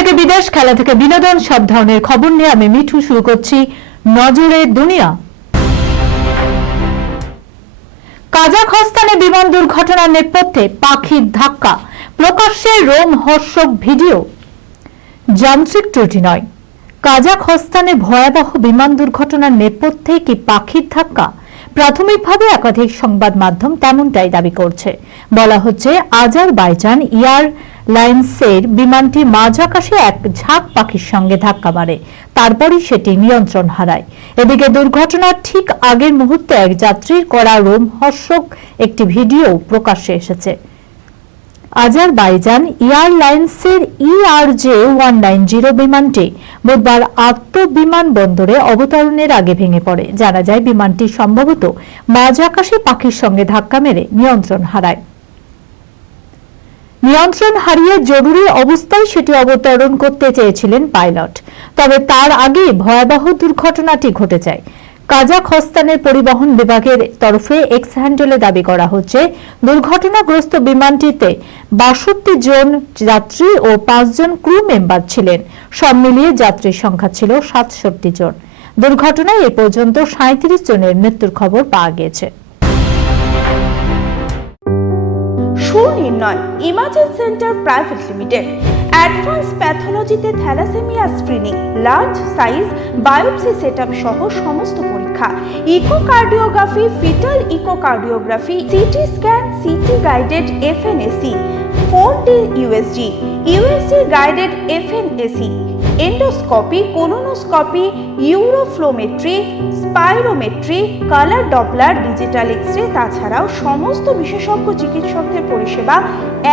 থেকে বিদেশ, খেলা থেকে বিনোদন, সব ধরনের খবর নিয়ে আমি মিঠু শুরু করছি নজরে দুনিয়া। কাজাখস্তানে বিমান দুর্ঘটনার নেপথ্যে পাখির ধাক্কা, প্রকাশ্যে রোমহর্ষক ভিডিও। যান্ত্রিক ত্রুটি নয়, কাজাখস্তানে ভয়াবহ বিমান দুর্ঘটনার নেপথ্যে কি পাখির ধাক্কা? প্রাথমিকভাবে একাধিক সংবাদ মাধ্যম তেমনটাই দাবি করছে। বলা হচ্ছে আজারবাইজান এয়ারলাইন্সের বিমানটি মাঝ আকাশে এক ঝাঁক পাখির সঙ্গে ধাক্কা মারে, তারপরই সেটি নিয়ন্ত্রণ হারায়। এদিকে দুর্ঘটনার ঠিক আগের মুহূর্তে এক যাত্রীর করা রোমহর্ষক একটি ভিডিও প্রকাশ্যে এসেছে। আজারবাইজান এয়ারলাইন্সের ERJ-190 বিমানটি বুধবার বিমানবন্দরে অবতরণের আগে ভেঙে পড়ে। জানা যায় বিমানটি সম্ভবত মাঝ আকাশে পাখির সঙ্গে ধাক্কা মেরে নিয়ন্ত্রণ হারায়। নিয়ন্ত্রণ হারিয়ে জরুরি অবস্থায় সেটি অবতরণ করতে চেয়েছিলেন পাইলট, তবে তার আগে ভয়াবহ দুর্ঘটনাটি ঘটে যায়। কাজাখস্তানের পরিবহন বিভাগের তরফে এক্স হ্যান্ডেলে দাবি করা হচ্ছে দুর্ঘটনাগ্রস্ত বিমানটিতে 62 জন যাত্রী ও 5 জন ক্রু মেম্বার ছিলেন। সব মিলিয়ে যাত্রীর সংখ্যা ছিল 67 জন। দুর্ঘটনায় এ পর্যন্ত 37 জনের মৃত্যুর খবর পাওয়া গেছে। Sunirnoy imaging centre private limited advance প্যাথোলজিতে thalassaemia screening, large size biopsy setup সহ সমস্ত পরীক্ষা, echocardiography, fetal echocardiography, CT scan, CT guided FNAC, 4D USG, USG guided FNAC, endoscopy, colonoscopy, uroflowmetry, spirometry, colour Doppler, digital X ray, তাছাড়াও সমস্ত বিশেষজ্ঞ চিকিৎসকদের পরিষেবা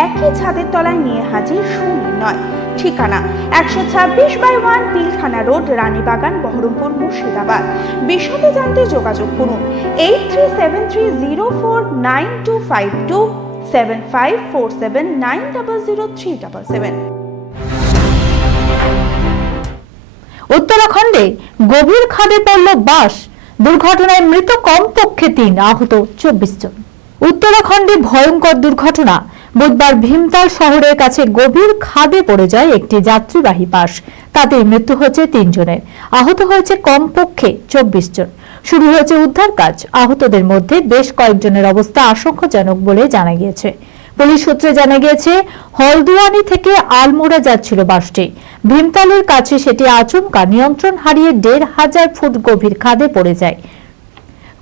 একই ছাদের তলায় নিয়ে হাজির সুনির্ণয়। ঠিকানা 126/1 পিলখানা রোড, রানীবাগান, বহরমপুর, মুর্শিদাবাদ। বিশদে জানতে যোগাযোগ করুন 8373049252 7547900377। উত্তরাখণ্ডে গভীর খাদে পড়ল বাস, দুর্ঘটনায় মৃত কমপক্ষে 3, আহত 24 জন। উত্তরাখণ্ডে ভয়ঙ্কর দুর্ঘটনা। বুধবার ভীমতাল শহরের কাছে গভীর খাদে পড়ে যায় একটি যাত্রীবাহী বাস। তাতে মৃত্যু হয়েছে 3 জনের, আহত হয়েছে কমপক্ষে 24 জন। শুরু হয়েছে উদ্ধার কাজ। আহতদের মধ্যে বেশ কয়েকজনের অবস্থা আশঙ্কাজনক বলে জানা গিয়েছে। পুলিশ সূত্রে জানা গিয়েছে হলদুয়ানি থেকে আলমোড়া যাচ্ছিল বাসটি। ভীমতালের কাছে সেটি আচমকা নিয়ন্ত্রণ হারিয়ে 1500 ফুট গভীর খাদে পড়ে যায়।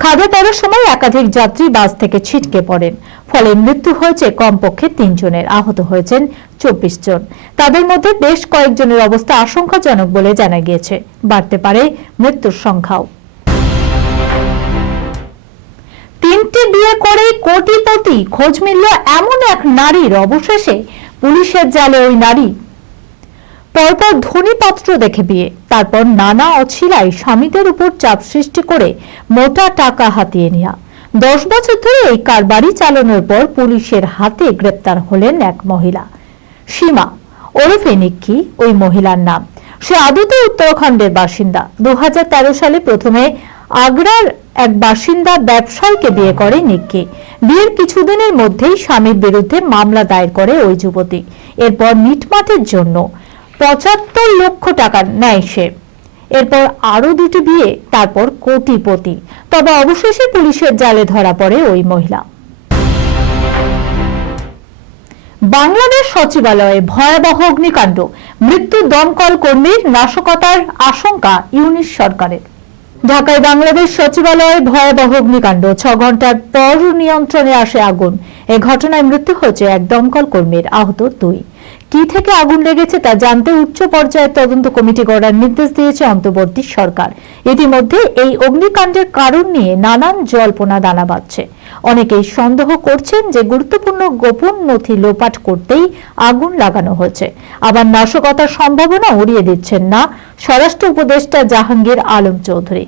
খাদে পড়ার সময় একাধিক যাত্রী বাস থেকে ছিটকে পড়েন, ফলে মৃত্যু হয়েছে কমপক্ষে 3 জনের, আহত হয়েছেন 24 জন। তাদের মধ্যে বেশ কয়েকজনের অবস্থা আশঙ্কাজনক বলে জানা গিয়েছে। বাড়তে পারে মৃত্যুর সংখ্যাও। 3টি বিয়ে করে কোটিপতি, খোঁজ মিলল এমন এক নারীর। অবশেষে পুলিশের জালে ওই নারী। পরপর ধনীপত্র দেখে বিয়ে, তারপর নানা অছিলায় স্বামীদের উপর চাপ সৃষ্টি করে মোটা টাকা হাতিয়ে নেওয়া। 10 বছর ধরে এই কারবারি চালানোর পর পুলিশের হাতে গ্রেপ্তার হলেন এক মহিলা। সীমা ওরফে নিক্কি ওই মহিলার নাম। সে আদতে উত্তরাখণ্ডের বাসিন্দা। 2013 সালে প্রথমে আগ্রার এক বাসিন্দা ব্যবসায়ীকে বিয়ে করে নিক্কি। বিয়ের কিছুদিনের মধ্যেই স্বামীর বিরুদ্ধে মামলা দায়ের করে ওই যুবতী। এরপর মিটমাটের জন্য 75 লক্ষ টাকা নেয় সে। এরপর আরো 2টি বিয়ে, তারপর কোটিপতি। তবে অবশেষে পুলিশের জালে ধরা পড়ে ওই মহিলা। বাংলাদেশ সচিবালয়ে ভয়াবহ অগ্নিকাণ্ড, মৃত্যু দমকল কর্মীর, নাশকতার আশঙ্কা ইউনিশ সরকারের। ঢাকায় বাংলাদেশ সচিবালয়ে ভয়াবহ অগ্নিকাণ্ড। 6 ঘন্টার পর নিয়ন্ত্রণে আসে আগুন। এ ঘটনায় মৃত্যু হয়েছে এক দমকল কর্মীর, আহত 2। কি থেকে আগুন লেগেছে তা জানতে উচ্চ পর্যায়ের তদন্ত কমিটি গড়ার নির্দেশ দিয়েছে অন্তর্বর্তী সরকার। ইতিমধ্যে এই অগ্নিকাণ্ডের কারণ নিয়ে নানান জল্পনা দানা বাঁধছে। অনেকেই সন্দেহ করছেন যে গুরুত্বপূর্ণ গোপন নথি লোপাট করতেই আগুন লাগানো হয়েছে। আবার নাশকতার সম্ভাবনা উড়িয়ে দিচ্ছেন না স্বরাষ্ট্র উপদেষ্টা জাহাঙ্গীর আলম চৌধুরী।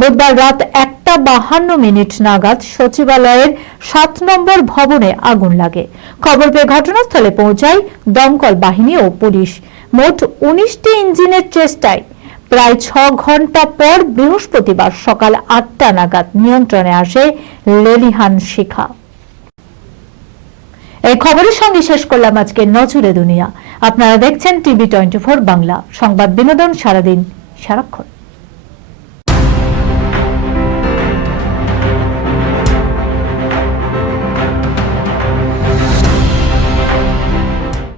বুধবার রাত 1:52 নাগাদ সচিবালয়ের 7 নম্বর ভবনে আগুন লাগে। খবর পেয়ে ঘটনাস্থলে পৌঁছায় দমকল বাহিনী ও পুলিশ। মোট 19টি ইঞ্জিনের চেষ্টায় প্রায় 6 ঘন্টা পর বৃহস্পতিবার সকাল 8টা নাগাদ নিয়ন্ত্রণে আসে লেলিহান শিখা। এই খবরের সঙ্গে শেষ করলাম আজকে নজরে দুনিয়া। আপনারা দেখছেন টিভি 24 বাংলা, সংবাদ বিনোদন সারাদিন সারাক্ষণ।